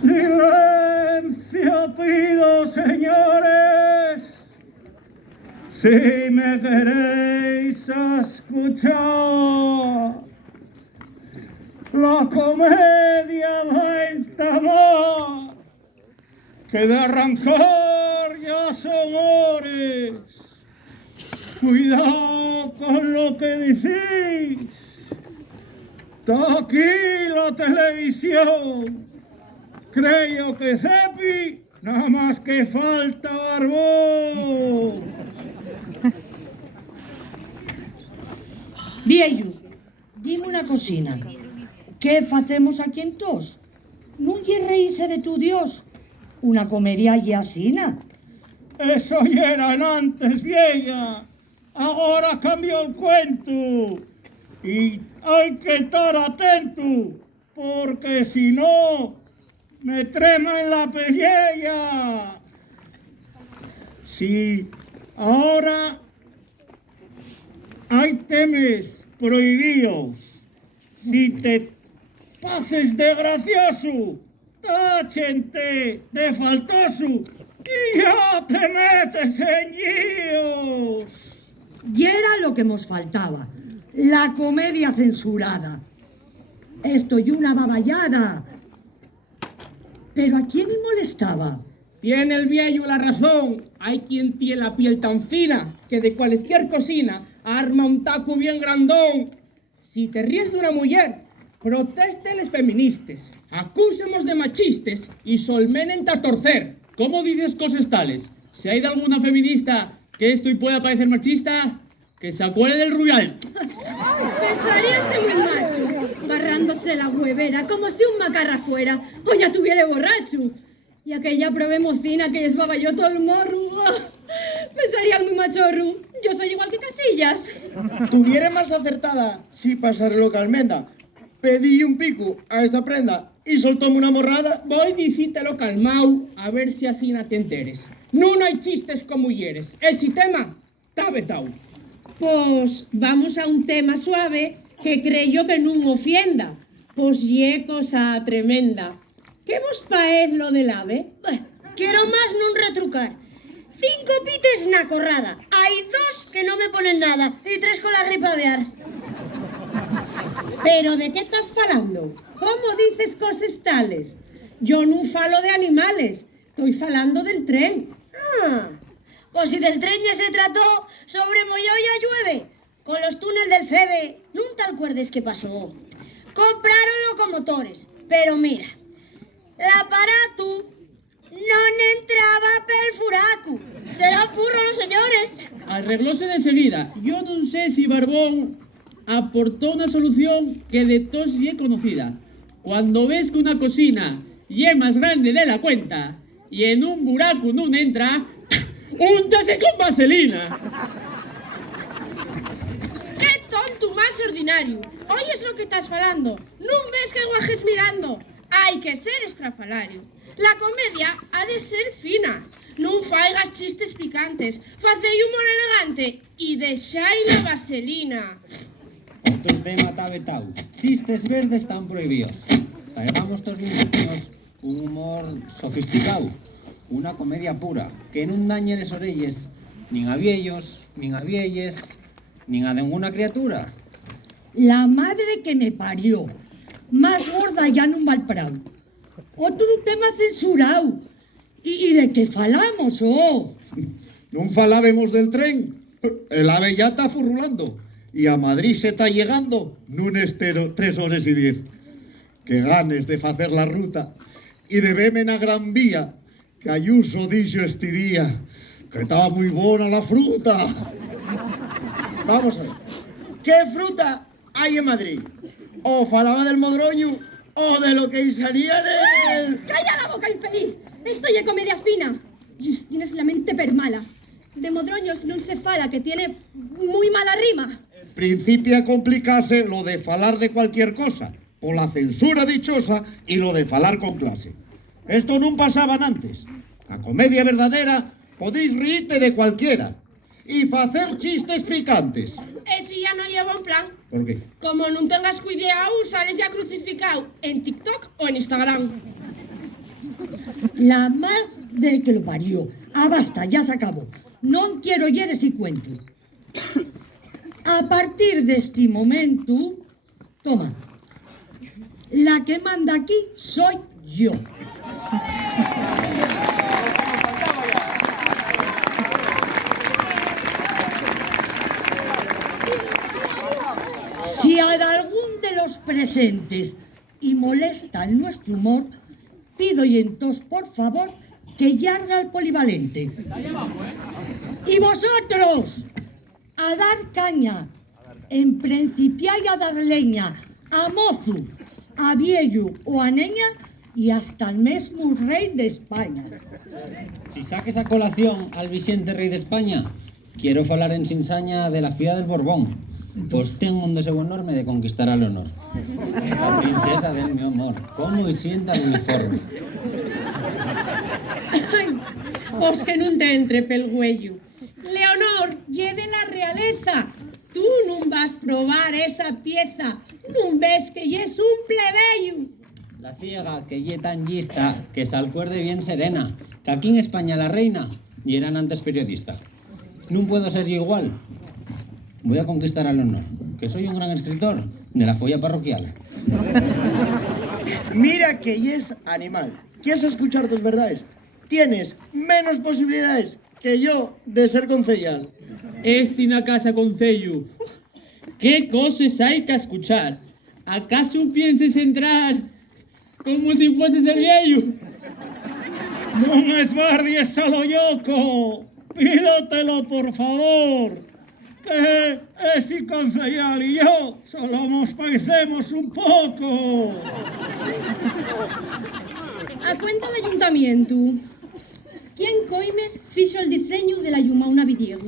Silencio pido, señores, si me queréis escuchar. La comedia va a entamar, que de arrancar ya son horas. Cuidado con lo que decís. Está aquí la televisión. Creo que Cepi, nada más que falta Barbón. Viejo, dime una cosina. ¿Qué facemos aquí en Tos? ¿No lle reírse de tu Dios? Una comedia y asina. Eso ya eran antes, vieja. Ahora cambió el cuento. Y hay que estar atento, porque si no, me trema en la pelleja. Sí, ahora hay temas prohibidos. Si te pases de gracioso, táchente de faltoso y ya te metes en líos. Y era lo que nos faltaba, la comedia censurada. Esto y una baballada. ¿Pero a quién le molestaba? Tiene el viejo la razón. Hay quien tiene la piel tan fina que de cualquier cocina arma un taco bien grandón. Si te ríes de una mujer, protésteles feministas, acúsemos de machistas y solmenen a torcer. ¿Cómo dices cosas tales? Si hay de alguna feminista que esto y pueda parecer machista, que se acuerde del Rubial. Pensaríase muy macho, barrándose la huevera como si un macarra fuera o ya tuviera borracho. Y aquella prove mocina que llevaba yo todo el morro. Pensaría muy machorro. Yo soy igual que Casillas. Tuviera más acertada si pasara lo que Almenda. Pedí un pico a esta prenda y soltóme una morrada. Voy dicítelo calmao, a ver si así no te enteres. No hay chistes con mujeres. Ese tema está vetao. Pues vamos a un tema suave que creo que no ofenda. Pues ye cosa tremenda. ¿Qué vos paez lo del ave? Quiero más non retrucar. 5 pites na corrada. Hay 2 que no me ponen nada y 3 con la gripe aviar. ¿Pero de qué estás falando? ¿Cómo dices cosas tales? Yo no falo de animales, estoy falando del tren. Pues si del tren ya se trató, sobre Moyoya llueve. Con los túneles del Febe, ¿no te acuerdes qué pasó? Compraron locomotores, pero mira, l'aparato no entraba pel furaco. Será purro los señores. Arreglóse de seguida. Yo no sé si Barbón aportó una solución que de todos y es conocida. Cuando ves que una cocina y es más grande de la cuenta y en un buraco no entra, úntase con vaselina. ¡Qué tonto más ordinario! Oyes lo que estás falando. ¿No ves que guajes mirando? Hay que ser estrafalario. La comedia ha de ser fina. Non faigas chistes picantes. Facei humor elegante y deixai la vaselina. Otro tema está vetado. Chistes verdes están prohibidos. Traigamos todos niños un humor sofisticado. Una comedia pura, que no dañe les orelles nin a viellos, nin a vielles, nin a ninguna criatura. La madre que me parió. Más gorda ya no va al prau. Otro tema censurado. ¿Y de qué falamos, oh? Non falábemos del tren. El ave ya está furrulando. Y a Madrid se está llegando nun estero 3 horas y 10. Que ganes de facer la ruta. Y de verme na Gran Vía, que Ayuso dixo este día que estaba muy buena la fruta. Vamos a ver. ¿Qué fruta hay en Madrid? O falaba del modroño o de lo que salía del... ¡Calla la boca, infeliz! Esto ya comedia fina. Tienes la mente permala. De modroños non se fala, que tiene muy mala rima. Principia a complicarse lo de falar de cualquier cosa. por la censura dichosa y lo de falar con clase. Esto non pasaban antes. A comedia verdadera podéis rirte de cualquiera y facer chistes picantes. Ese ya no lleva un plan. ¿Por qué? Como non tengas cuidado, sales ya crucificado en TikTok o en Instagram. La madre que lo parió. Ah, basta, ya se acabó. Non quiero oír ese cuento. A partir de este momento, toma, la que manda aquí soy yo. Si a algún de los presentes y molesta el nuestro humor, pido y entonces, por favor, que yarga el polivalente. Y vosotros, a dar caña, en principiar y a dar leña, a mozo, a viejo o a neña y hasta el mismo rey de España. Si saques a colación al Vicente Rey de España, quiero falar en sinsaña de la filla del Borbón, pues tengo un deseo enorme de conquistar al honor. La princesa del mi amor, como y sienta el uniforme. Pues que non te entre pel güello. Leonor, lle de la realeza. Tú non vas probar esa pieza. Non ves que lle es un plebeyo. La ciega que ye tan lista que se alcuerde bien serena, que aquí en España la reina y eran antes periodista. No puedo ser yo igual. Voy a conquistar al honor, que soy un gran escritor de la folla parroquial. Mira que es animal. ¿Quieres escuchar tus verdades? Tienes menos posibilidades que yo de ser concejal. Este na casa concello. ¿Qué cosas hay que escuchar? ¿Acaso pienses entrar como si fueses el viejo? Non esbardies a lo yoco. Pídotelo, por favor. Que ese concejal y yo solo nos parecemos un poco. A cuenta del ayuntamiento, ¿quién coimes fixo el diseño de la Yumauna Vidiego?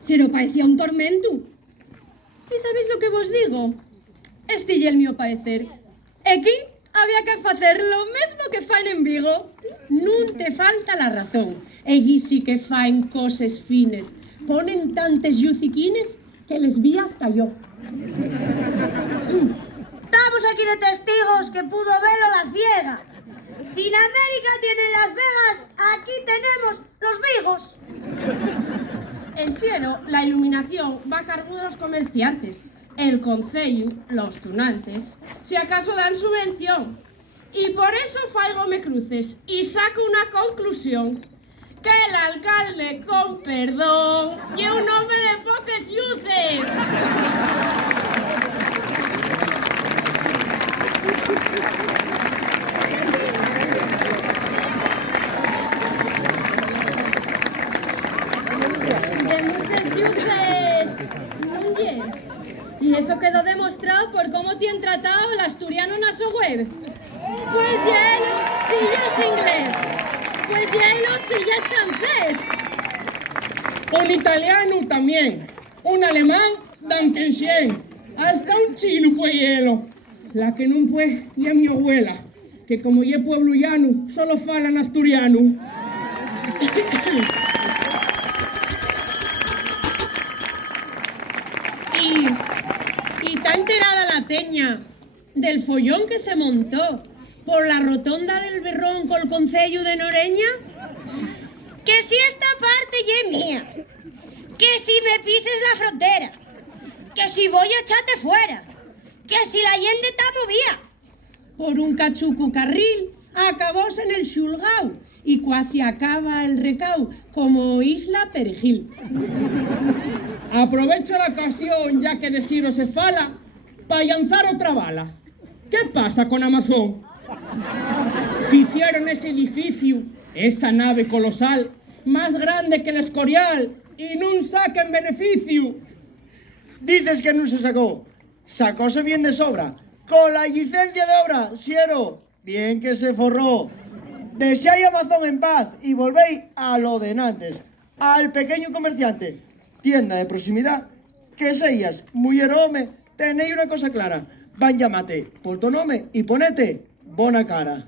Se lo parecía un tormento. ¿Y sabéis lo que vos digo? Este y el mío parecer. Aquí había que facer lo mesmo que faen en Vigo. Non te falta la razón. Ellos sí que faen cosas fines. Ponen tantes yuciquines que les vías cayó. Estamos aquí de testigos que pudo verlo la ciega. Si la América tiene Las Vegas, aquí tenemos los Vigos. En Siero, la iluminación va a cargo de los comerciantes. El concello, los tunantes, si acaso dan subvención. Y por eso faigo me cruces y saco una conclusión. Que el alcalde, con perdón, y un hombre de pocas luces. De muchas luces, non lle. Y eso quedó demostrado por cómo te han tratado el asturiano en su web. Pues hielo, si ya es inglés. Pues hielo, si ya es francés. Un italiano también. Un alemán, dankeschön. Hasta un chino pues hielo. La que no puede y a mi abuela, que como ye pueblo llano, solo falan asturiano. Y está enterada la peña del follón que se montó por la rotonda del Berrón con el concello de Noreña. Que si esta parte ye mía. Que si me pises la frontera. Que si voy a echarte fuera. Que si la yende está movía. Por un cachuco carril acabóse en el xulgau y cuasi acaba el recau como Isla Perejil. Aprovecho la ocasión, ya que de Siro se fala, para lanzar otra bala. ¿Qué pasa con Amazon? Hicieron ese edificio, esa nave colosal, más grande que el Escorial, y no saquen beneficio. Dices que no se sacó. Sacóse bien de sobra. Con la licencia de obra, Siero, bien que se forró. Deseáis Amazon en paz y volvéis a lo de antes. Al pequeño comerciante, tienda de proximidad, que sellas, muller home, tenéis una cosa clara. Van llamate por tu nome y ponete bona cara.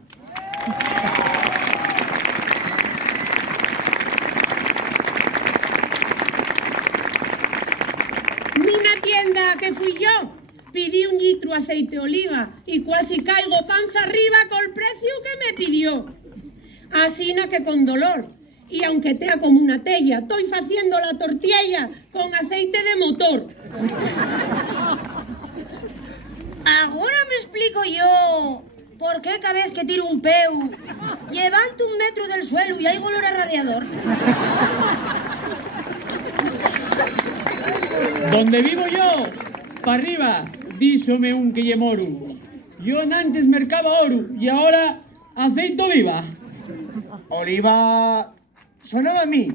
Mina tienda que fui yo. Pidí un litro aceite de oliva y cuasi caigo panza arriba col precio que me pidió. Asina que con dolor. Y aunque tea como una tella, estoy haciendo la tortilla con aceite de motor. Ahora me explico yo por qué cada vez que tiro un peu levanto 1 metro del suelo y hay olor a radiador. Donde vivo yo, para arriba, díxome un que lle moru. Yo antes mercaba oro y ahora aceito viva. Oliva sonaba a mí,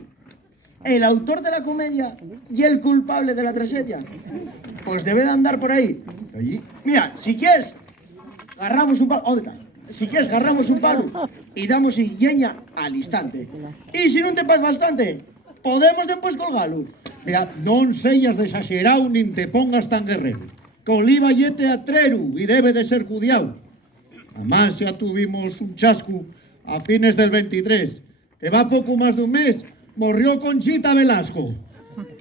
el autor de la comedia y el culpable de la tragedia. Pues debe de andar por ahí. Allí. Mira, si quieres, agarramos un palo. ¿Dónde está? Si quieres, agarramos un palo y damos lleña al instante. Y si no te pasa bastante, podemos después colgarlo. Mira, non seyas de exagerao nin te pongas tan guerrero. Que Oliva ye teatrero y debe de ser cudiao. Además, ya tuvimos un chasco a fines del 23, que va poco más de un mes, morrió Conchita Velasco.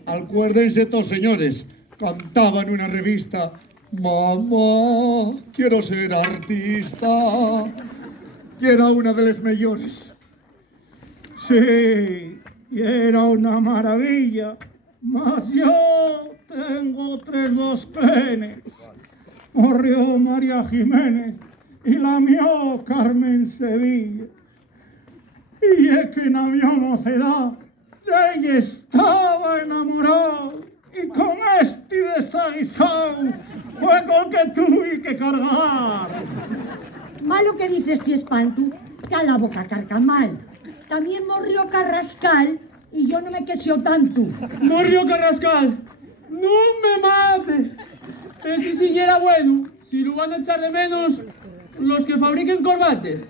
Acuérdense todos, señores, cantaba en una revista: mamá, quiero ser artista. Y era una de las mejores. Sí, y era una maravilla. Mas yo tengo 3 penes. Morrió María Jiménez y la mió Carmen Sevilla. Y es que en la mi mocedad de ella estaba enamorado. Y con este desaguisado fue con que tuve que cargar. Malo que dices, tío Espanto, que a la boca carcamal. También morrió Carrascal y yo no me quejo tanto. Morrió Carrascal, no me mates. Ese sí era bueno, si lo van a echar de menos los que fabriquen corbates.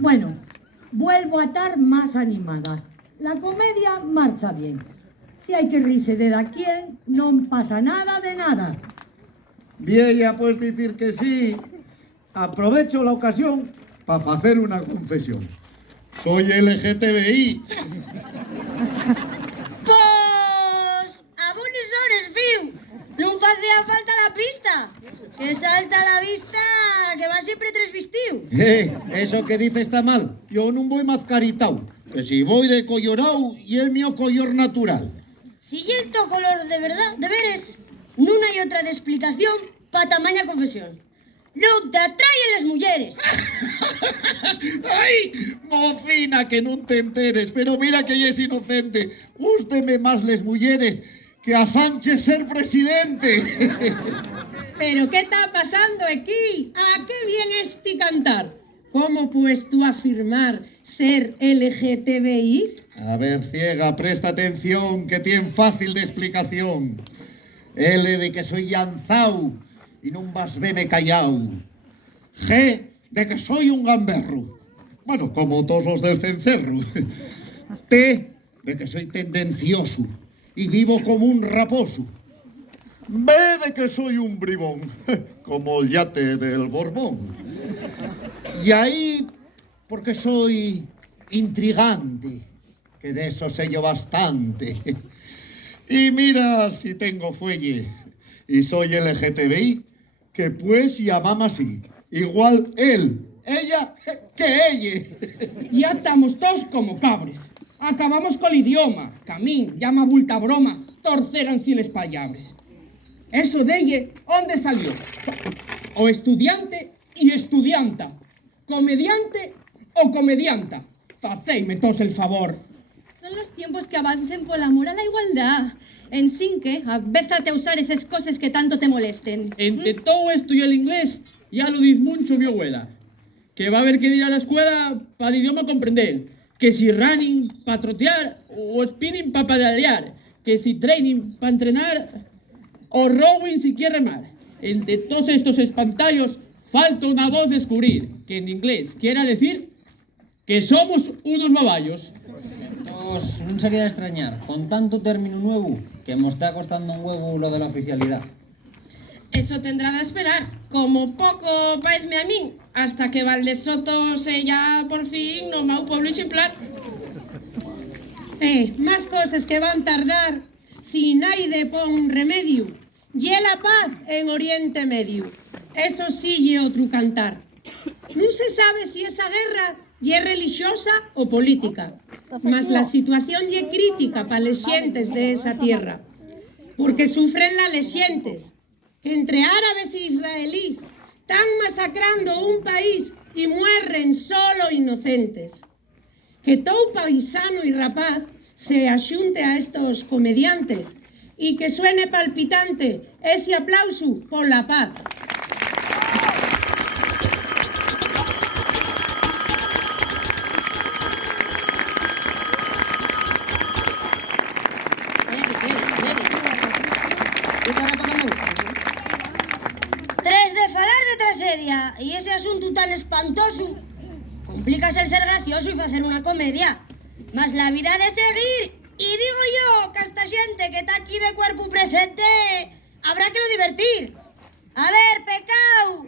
Bueno, vuelvo a estar más animada. La comedia marcha bien. Si hay que rirse de da quien, no pasa nada de nada. Vieja, pues decir que sí. Aprovecho la ocasión para hacer una confesión. Soy LGTBI. Pues a buenas horas, fiu. No facía falta la pista. Que salta a la vista que va siempre 3 vestidos. Eso que dice está mal. Yo no voy mascaritao. Que si voy de collorao y el mío collor natural. Si y el to color de verdad, de veres, no hay otra de explicación pa' tamaña confesión. No te atraen las mujeres. ¡Ay! Mofina, que no te enteres. Pero mira que ella es inocente. Ústeme más les mujeres que a Sánchez ser presidente. ¿Pero qué está pasando aquí? ¿A qué bien este cantar? ¿Cómo pues tú afirmar ser LGTBI? A ver, ciega, presta atención, que tiene fácil de explicación. L de que soy llanzao y no vas veme callao. G de que soy un gamberro. Bueno, como todos los del cencerro. T de que soy tendencioso y vivo como un raposo. B de que soy un bribón, como el yate del Borbón. Y ahí, porque soy intrigante, que de eso sé yo bastante. Y mira si tengo fuelle y soy LGTBI, que pues llamamos así, igual él, ella, que ella. Ya estamos todos como cabres. Acabamos con el idioma. Camín, llama bulta broma, torceran si les palabras. Eso de ella, ¿dónde salió? O estudiante y estudianta. Comediante o comedianta. Facéime todos el favor. Son los tiempos que avancen por el amor a la igualdad. En sin que, avésate a usar esas cosas que tanto te molesten. Entre todo esto y el inglés, ya lo dice mucho mi abuela. Que va a haber que ir a la escuela para el idioma comprender. Que si running para trotear o spinning para pedalear. Que si training para entrenar o rowing si quiere remar. Entre todos estos espantallos falta una voz descubrir. Que en inglés quiera decir que somos unos baballos. Pues no sería de extrañar, con tanto término nuevo, que me está costando un huevo lo de la oficialidad. Eso tendrá de esperar, como poco paezme a min, hasta que Valdesoto sella por fin no mau pueblo exemplar. Más cosas que van tardar si naide pon remedio. Ye la paz en Oriente Medio. Eso sí ye otro cantar. Non se sabe si esa guerra ye religiosa o política, mas la situación ye crítica para les xentes de esa tierra, porque sufren las les xentes, que entre árabes e israelíes están masacrando un país y mueren solo inocentes. Que todo paisano y rapaz se axunte a estos comediantes y que suene palpitante ese aplauso por la paz. Tres de falar de tragedia y ese asunto tan espantoso. Complícase el ser gracioso y facer una comedia. Mas la vida ha de seguir. Y digo yo que esta xente que está aquí de cuerpo presente habrá que lo divertir. A ver, Pecao,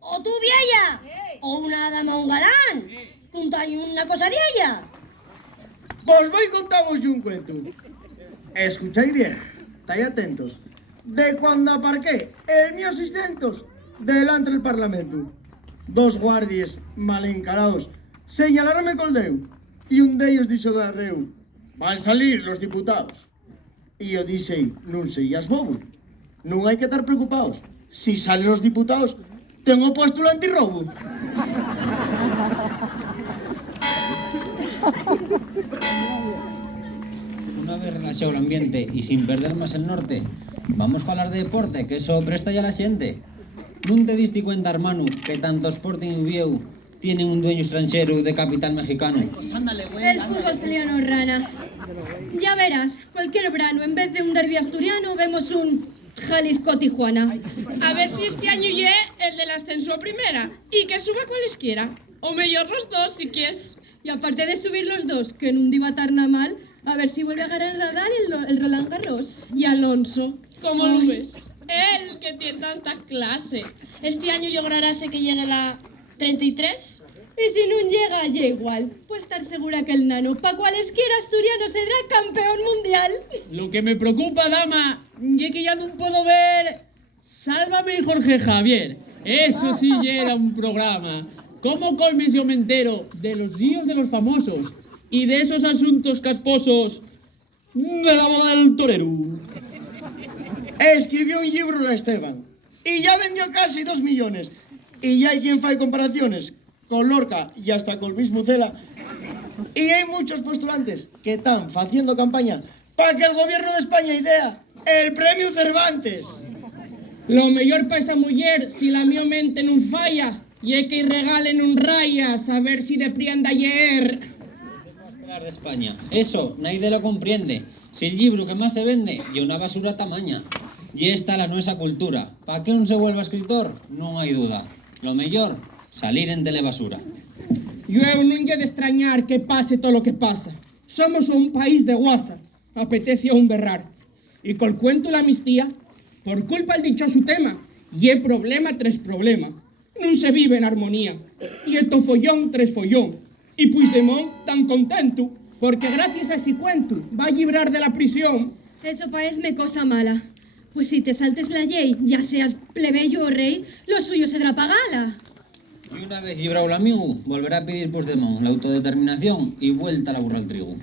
o tú vieja, o una dama o un galán, contañe una cosa de ella. Pues voy a contaros un cuento. Escucháis bien, estáis atentos. De cuando aparqué el mío 600 delante del Parlamento. Dos guardias mal encarados señalaronme col deu y un de ellos dicho de arreu: van a salir los diputados. Y yo dije: non seas bobo, non hai que estar preocupados. Si salen los diputados, tengo puesto el antirrobo. Una vez relaxado el ambiente y sin perder más el norte, vamos a hablar de deporte, que eso presta ya la xente. ¿Non te diste cuenta, hermano, que tanto Sporting y Vieu tienen un dueño extranjero de capital mexicano? El fútbol salió no rana. Ya verás, cualquier verano, en vez de un derbi asturiano, vemos un Jalisco-Tijuana. A ver si este año lle el del ascenso a primera y que suba cualesquiera. O mejor los dos si quieres. Y aparte de subir los dos, que no iba tan mal, a ver si vuelve a ganar Nadal el Roland Garros. Y Alonso, ¿cómo lo ves? Él que tiene tanta clase. Este año lograrase que llegue la 33. Y si no llega, ya igual. Puedo estar segura que el nano, pa' cualesquiera asturiano, será campeón mundial. Lo que me preocupa, dama, es que ya no puedo ver Sálvame Jorge Javier. Eso sí ya era un programa. ¿Cómo colmes yo me entero de los ríos de los famosos y de esos asuntos casposos de la boda del torero? Escribió un libro la Esteban y ya vendió casi 2 millones. Y ya hay quien fae comparaciones con Lorca y hasta con Luis Mucela. Y hay muchos postulantes que están haciendo campaña para que el gobierno de España idea el premio Cervantes. Lo mejor para esa mujer, si la mía mente no falla, y es que regalen un rayas a ver si de prienda ayer. De España. Eso, nadie lo comprende. Si el libro que más se vende y una basura tamaña. Y esta la nuestra cultura. ¿Para que un se vuelva escritor? No hay duda. Lo mejor, salir en telebasura. Yo no he de extrañar que pase todo lo que pasa. Somos un país de guasa. Apetece un berrar. Y col cuento la amnistía, por culpa del dichoso tema, y el problema tres problema. No se vive en armonía. Y esto follón tres follón. Y Puigdemont tan contento, porque gracias a ese cuento va a librar de la prisión. Eso parece cosa mala. Pues si te saltes la ley, ya seas plebeyo o rey, lo suyo será pagala. Y una vez librado el amigo, volverá a pedir Puigdemont la autodeterminación y vuelta a la burra al trigo.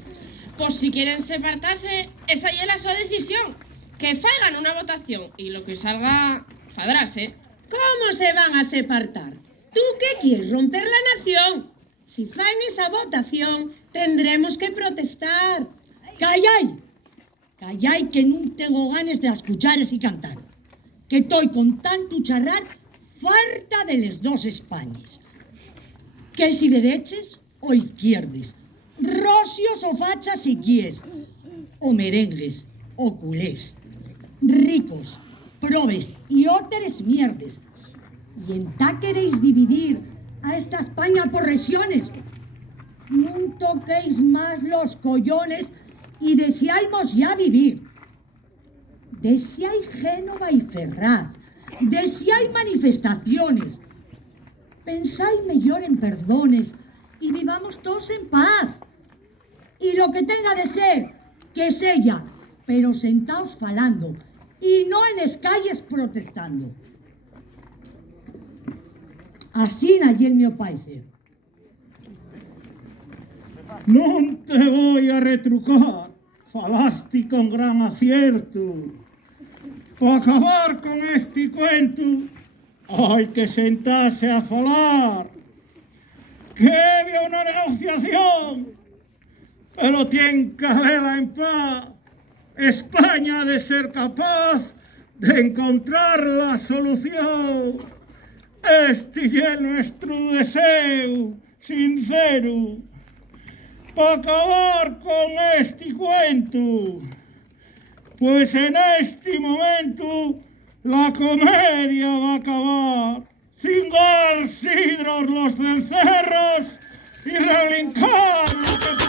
Pues si quieren separarse, esa ya es la su decisión. Que fagan una votación y lo que salga, fadrase. ¿Cómo se van a separar? ¿Tú qué quieres, romper la nación? Si faen esa votación, tendremos que protestar. ¡Callai! Callai, que no tengo ganas de escuchar ese cantar. Que estoy con tanto charrar farta de les dos Españas. Que si dereches o izquierdes, rocios o fachas si quies, o merengues o culés, ricos, probes y otras mierdes. Y entá queréis dividir a esta España por regiones. No toquéis más los collones y deseáis ya vivir. Deseáis Génova y Ferraz, de si hay manifestaciones. Pensáis mejor en perdones y vivamos todos en paz. Y lo que tenga de ser, que sella, pero sentaos falando y no en las calles protestando. Así naye el mío parecer. Non te voy a retrucar, falaste con gran acierto. Para acabar con este cuento, hay que sentarse a falar. Que había una negociación, pero tiene que haberla en paz. España ha de ser capaz de encontrar la solución. Este es nuestro deseo sincero. Para acabar con este cuento, pues en este momento la comedia va a acabar sin dar sidros los cencerros y relincar lo que